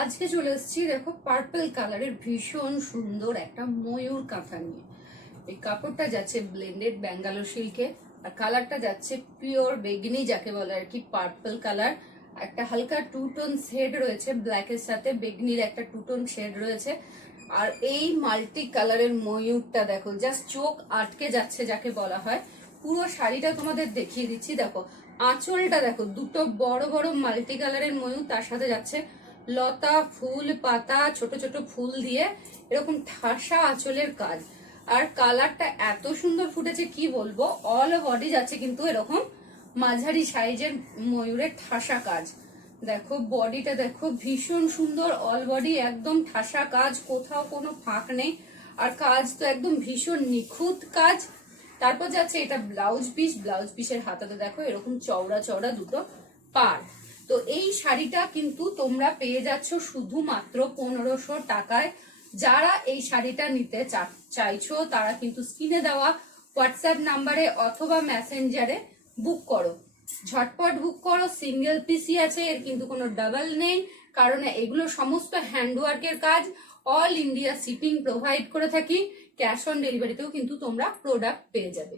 আজকে চলে এসেছি দেখো পার্পল কালারের ভীষণ সুন্দর একটা ময়ূর কাঁথা নিয়ে। এই কাপড়টা যাচ্ছে ব্লেন্ডেড ব্যাঙ্গালোর সিল্কে, আর কালারটা যাচ্ছে পিওর বেগনি, যাকে বলে আর কি পার্পল কালার। একটা হালকা টু টোন শেড রয়েছে, ব্ল্যাকের সাথে বেগনির একটা টু টোন শেড রয়েছে। আর এই মাল্টি কালারের ময়ূরটা দেখো, জাস্ট চোখ আটকে যাচ্ছে যাকে বলা হয়। পুরো শাড়িটা তোমাদের দেখিয়ে দিচ্ছি। দেখো আঁচলটা দেখো, দুটো বড় বড় মাল্টি কালারের ময়ূর, তার সাথে যাচ্ছে লতা ফুল পাতা ছোট ছোট ফুল দিয়ে এরকম ঠাসা আঁচলের কাজ। আর কালারটা এত সুন্দর ফুটেছে কি বলবো, অল বডি যাচ্ছে কিন্তু এরকম মাঝারি সাইজের ময়ূরের ঠাসা কাজ। দেখো বডিটা দেখো ভীষণ সুন্দর, অল বডি একদম ঠাসা কাজ, কোথাও কোনো ফাঁক নেই। আর কাজ তো একদম ভীষণ নিখুঁত কাজ। তারপর যাচ্ছে এটা ব্লাউজ পিস, ব্লাউজ পিসের হাতাতে দেখো এরকম চওড়া চওড়া দুটো পাড়। তো এই শাড়িটা কিন্তু তোমরা পেয়ে যাচ্ছ শুধুমাত্র 1500 টাকায়। যারা এই শাড়িটা নিতে চাইছো তারা কিন্তু স্ক্রিনে দেওয়া হোয়াটসঅ্যাপ নাম্বারে অথবা মেসেঞ্জারে বুক করো, ঝটপট বুক করো। সিঙ্গেল পিসই আছে, এর কিন্তু কোনো ডাবল নেই, কারণ এগুলো সমস্ত হ্যান্ডওয়ার্কের কাজ। অল ইন্ডিয়া শিপিং প্রোভাইড করে থাকি, ক্যাশ অন ডেলিভারিতেও কিন্তু তোমরা প্রোডাক্ট পেয়ে যাবে।